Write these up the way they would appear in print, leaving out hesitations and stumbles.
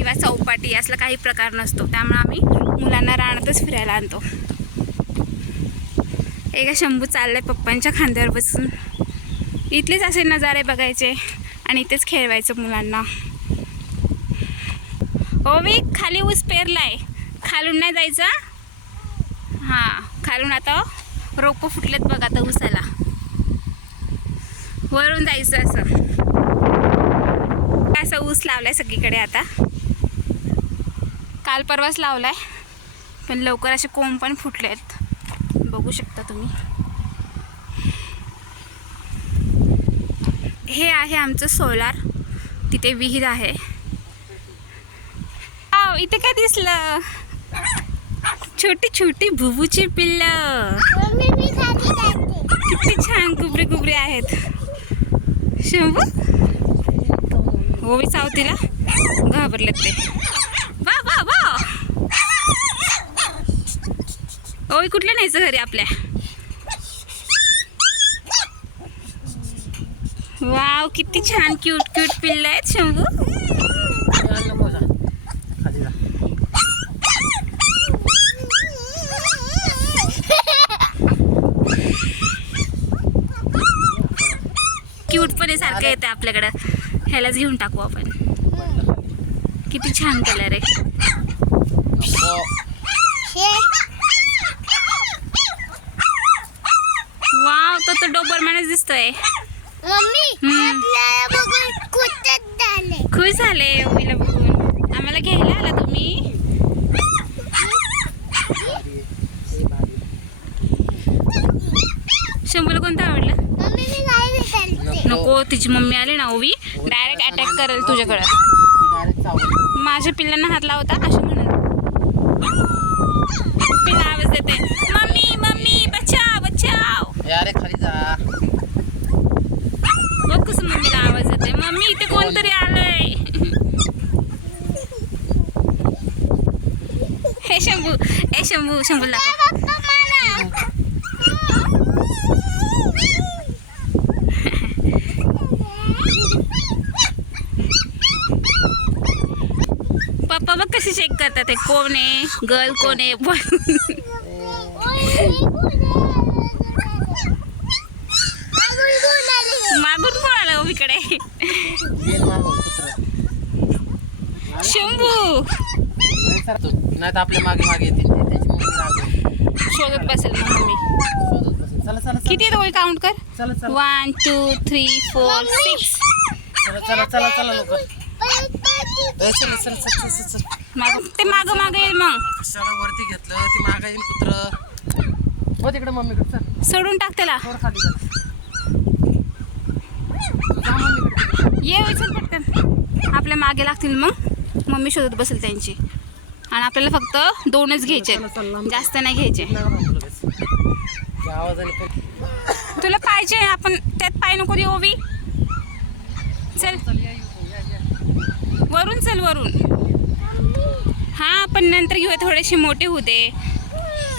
किंवा चौपाटी असला काही प्रकार नसतो, त्यामुळे आम्ही मुलांना रानातच फिरायला आणतो. एका शंभू चाललाय पप्पांच्या खांद्यावर बसून. इथलेच असे नजारे बघायचे आणि इथेच खेळवायचं मुलांना. ओवी खाली ऊस पेरलाय, खालून नाही जायचं. हां, खालून आता रोपं फुटलेत बघ आता ऊसाला, वरून जायचं. असं ऊस लावलाय सगळीकडे. आता काल परवाच लावलाय, पण लवकर असे कोंब पण फुटलेत, बघू शकता तुम्ही. हे आहे आमचं सोलार, तिथे विहीर आहे. इथे काय दिसलं, छोटी छोटी भुबूची पिल्लं, किती छान गुबरी गुबरी आहेत. शंभू ओवी सावतीला घाबरलेत ते. वा वा वा, ओवी कुठल्या न्यायचं घरी आपल्या. वाव, किती छान क्यूट क्यूट पिल्लं आहेत शंभू. क्यूटपणे सारखं येतं आपल्याकडं, ह्यालाच घेऊन टाकू आपण. किती छान कलर आहे. वाव, तो डोबरमॅनच दिसतोय. खुश झाले ओवीला बघून. आम्हाला घ्यायला आला तुम्ही. शंभूला कोणतं आवडलं. नको, तिची मम्मी आली ना ओवी डायरेक्ट अटॅक करेल तुझ्याकडं. माझ्या पिल्लांना हात लावता अशी म्हणून पिल्ला आवाज देते, मम्मी मम्मी बचाव बचाव. अरे खाली जा. बघ कसं मम्मीला आवाज देते, मम्मी इथे कोणतरी आलंय. हे शंभू, ए शंभू, शंभूला पप्पा बघ कशी चेक करतात, ते कोण आहे, गर्ल कोण आहे. मागून कोण आलं ओवीकडे. शंभू नाही तर आपल्या मागे मागे येतील ते, त्याची मम्मी शोधत बसेल मम्मी. चला चला किती येतं ओवी, काउंट कर. चला चला 1 2 3 4 6. चला चला चला चला लवकर. चल चल चल चल चल. ते मागं मागं येईल मग. कशाला वरती घेतलं, ती मागा येईल कुत्र. हो तिकडे मम्मीकडे चल. सोडून टाक त्याला. थोडं खाली जा मम्मीकडे. ये चल पटकन. आपल्या मागे लागतील मग, मम्मी शोधत बसेल त्यांची. आणि आपल्याला फक्त 2च घ्यायचे, जास्त नाही घ्यायचे. आवाजाने तुला पाहिजे, आपण त्यात पाय नको देऊ ओवी. चल वरून, चल वरून. हां, पण नंतर घेऊया, थोडेसे मोठे होऊ दे.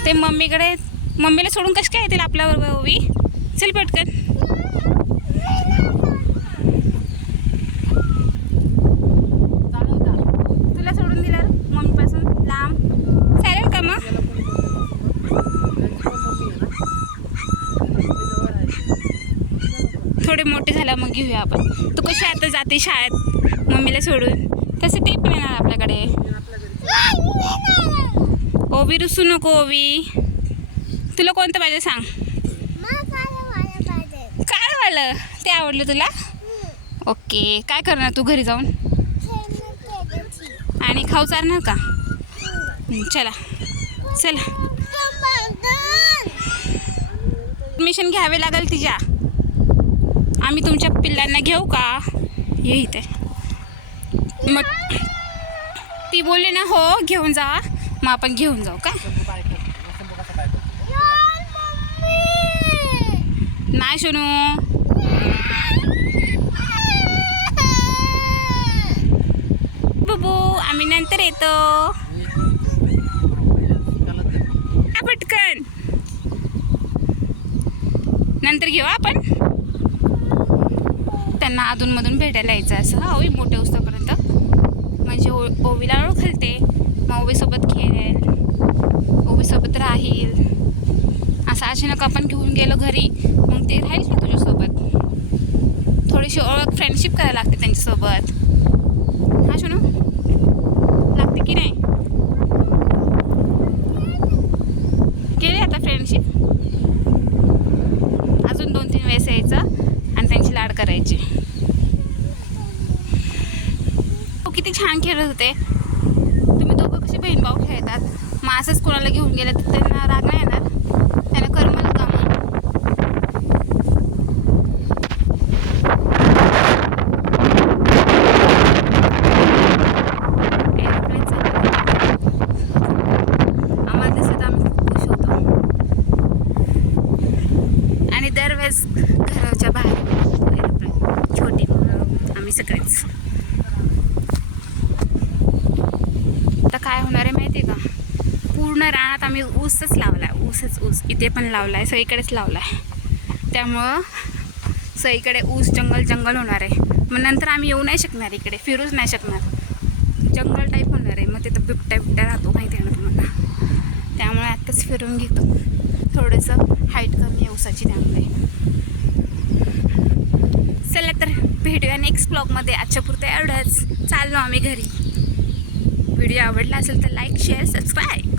ते मम्मीकडे, मम्मीला सोडून कसे काय येतील आपल्याबरोबर ओवी. चल पटकन. तुला सोडून दिलं मम्मीपासून लांब चालेल का मग. थोडे मोठे झाला मग घेऊया आपण. तू कशी आता जाते शाळेत मम्मीला सोडून, तसे ते पण येणार आपल्याकडे. ओवी रुसू नको ओवी. तुला कोणतं पाहिजे सांग. काय वालं ते आवडलं तुला. ओके, काय करणार तू घरी जाऊन. आणि खाऊ चालणार का. चला चला. परमिशन घ्यावे लागेल तिच्या. आम्ही तुमच्या पिल्लांना घेऊ का. ये इथे. मग ती बोलली ना हो घेऊन जा, मग आपण घेऊन जाऊ का. नाही शोनू. बुबू आम्ही नंतर येतो. पटकन नंतर घेऊ आपण. त्यांना अधूनमधून भेटायला यायचं असं. हा होई मोठ्या उस्तापर्यंत. म्हणजे ओवीला ओळखते, मग ओवीसोबत खेळेल, ओवीसोबत राहील. असं अचानक आपण घेऊन गेलो घरी, मग ते राहील का तुझ्यासोबत? थोडीशी ओळख, फ्रेंडशिप करायला लागते त्यांच्यासोबत. हा शोनू, लागते की नाही? केली आता फ्रेंडशिप. अजून 2-3 वेळेस यायचं आणि त्यांची लाड करायची. किती छान खेळत होते तुम्ही दोघं, कसे बहीण भाऊ खेळतात. मग असंच कोणाला घेऊन गेलं तर त्यांना राग नाही येणार? त्यांना करमल का मग? आम्हाला दिसत आम्ही खूप खुश होतो. आणि दरवेळेस घराच्या बाहेर छोटी मुलं आम्ही सगळेच. आता काय होणार आहे माहिती आहे का? पूर्ण रानात आम्ही ऊसच लावला आहे, ऊस इथे पण लावला आहे, सगळीकडेच लावला आहे. त्यामुळं सगळीकडे ऊस जंगल होणार आहे. मग नंतर आम्ही येऊ नाही शकणार, इकडे फिरूच नाही शकणार, जंगल टाईप होणार आहे. मग तिथं बिबट्या राहतो माहिती आहे ना तुम्हाला. त्यामुळे आत्ताच फिरून घेतो, थोडंसं हाईट कमी आहे ऊसाची, त्यामुळे. चला तर भेटूया नेक्स्ट ब्लॉगमध्ये. आजच्या पुरतं एवढंच, चाललो आम्ही घरी. व्हिडिओ आवडला असेल तर लाईक, शेअर, सबस्क्राईब.